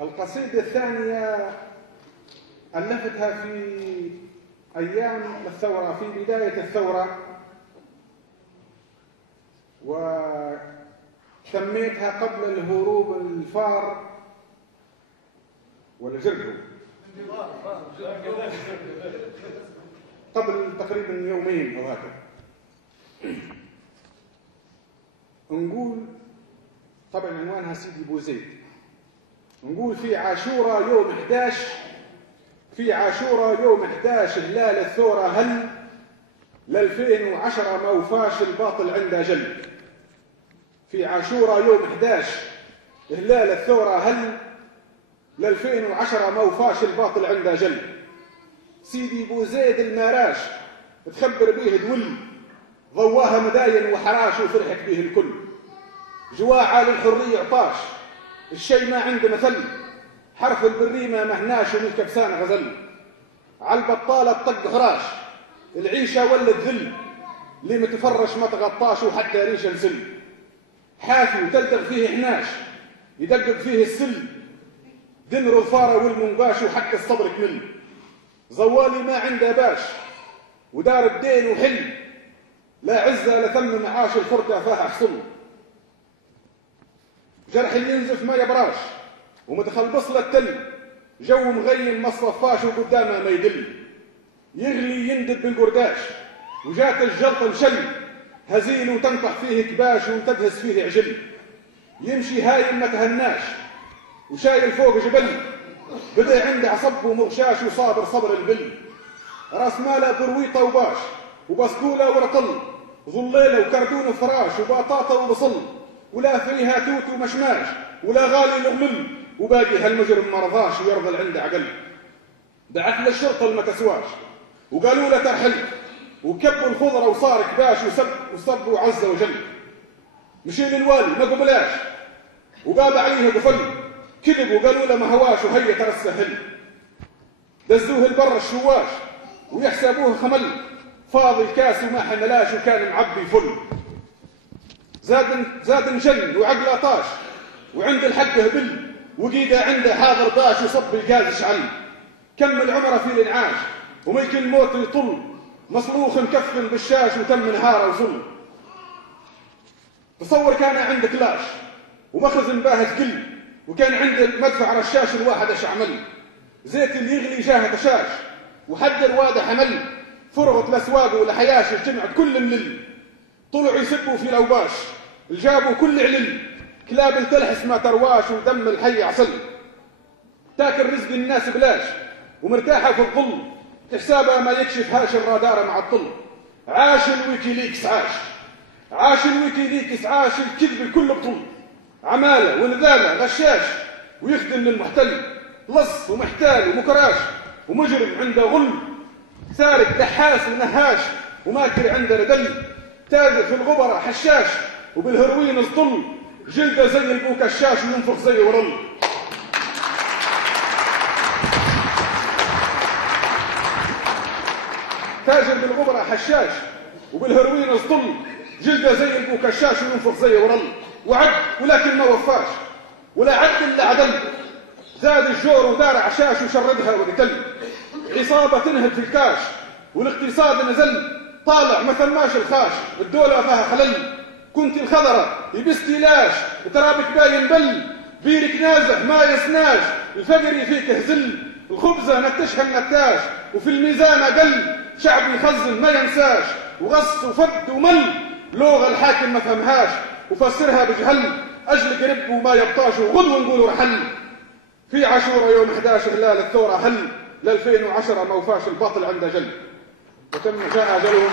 القصيدة الثانية ألفتها في أيام الثورة، في بداية الثورة، وسميتها قبل الهروب الفار ولا جرده قبل تقريبا يومين أو هكذا. نقول طبعا عنوانها سيدي بوزيد. نقول في عاشوراء يوم 11، في عاشوراء يوم 11 هلال الثورة هل ل 2010 ما وفاش الباطل عنده جل. في عاشوراء يوم 11 هلال الثورة هل ل 2010 ما وفاش الباطل عنده جل. سيدي بوزيد الماراش تخبر بيه دول، ضواها مداين وحراش وفرحت به الكل. جواعة للحرية عطاش، الشي ما عنده مثل، حرف البريمة مهناش ومن كبسان غزل. عالبطالة طق غراش، العيشة ولد ذل، اللي متفرش ما تغطاش وحتى ريشه نسل. حافي وتلدغ فيه حناش، يدقق فيه السل، دمر الفارة والمنقاش وحتى الصبر كمل. زوالي ما عنده باش ودار الدين وحل، لا عزة لثم معاش الفرقة فيها حصل. جرح اللي ينزف ما يبراش ومتخلبص للتل، جو مغيم ما صفاش وقدامه ما يدل. يغلي يندب بالقرداش وجات الجلط انشل، هزيل وتنطح فيه كباش وتدهس فيه عجل. يمشي هايم ما تهناش وشايل فوق جبل، بدأ عنده عصب ومغشاش وصابر صبر البل. راس ماله برويطة وباش وبسكولة ورطل، ظليلة وكردون وفراش وبطاطا وبصل. ولا فيها توت ومشماش ولا غالي مغمل، وباقي هالمجرم مرضاش ويرضى عنده عقل. بعث للشرطة الما تسواش وقالوا له ترحل، وكبوا الخضرة وصار كباش وصبوا عز وجل. مشي للوالي ما قبلاش وقاب عليه قفل، كذب وقالوا له ما هواش وهي ترى السهل. دزوه البر الشواش ويحسبوه خمل، فاضي الكاس وما حملاش وكان معبي فل. زاد انجن وعقله طاش وعند الحق هبل، وقيده عنده حاضر باش وصب الجاز شعل. كمل عمره في الانعاش وملك الموت يطل، مصروخ مكفن بالشاش وتم نهاره وصل. تصور كان عنده كلاش ومخزن باه ثقل، وكان عنده مدفع رشاش الواحد اشعمل. زيت اللي يغلي جاه تشاش وحدر واده حمل، فرغت الاسواق والحياش اجتمعت كل ملل. طلعوا يسبوا في الاوباش الجابوا كل علل، كلاب التلحس ما ترواش ودم الحي عسل. تاكل رزق الناس بلاش ومرتاحه في الظل، حسابها ما يكشف هاش الرادارة مع الطل. عاش الويكيليكس عاش الويكيليكس عاش الكذب الكل بطل. عماله ونذاله غشاش ويخدم للمحتل، لص ومحتال ومكراش ومجرم عنده غل. سارق دحاس ونهاش وماكر عنده ردل، تاجر في الغبرة حشاش وبالهروين اسطل. جلده زي البوكشاش وينفخ زي ورل. تاجر بالغبرة حشاش وبالهروين اسطل، جلده زي البوكشاش وينفخ زي ورل. وعد ولكن ما وفاش ولا عد الا عدل، زاد الجور ودار عشاش وشردها وقتل. عصابة تنهب في الكاش والاقتصاد نزل، طالع ما ثماش الخاش الدولة فيها خلل. كنت الخضرة يبستي لاش وترابك باين بل، بيرك نازح ما يسناش الفقر فيك هزل. الخبزة نتشها النتاش وفي الميزان أقل، شعب يخزن ما ينساش وغص وفد ومل. لغة الحاكم ما فهمهاش وفسرها بجهل، أجل قرب وما يبطاش وغدوة نقولوا رحل. في عاشوراء يوم 11 هلال الثورة هل ل 2010 ما وفاش الباطل عنده جل، وتم جاء أجلهم.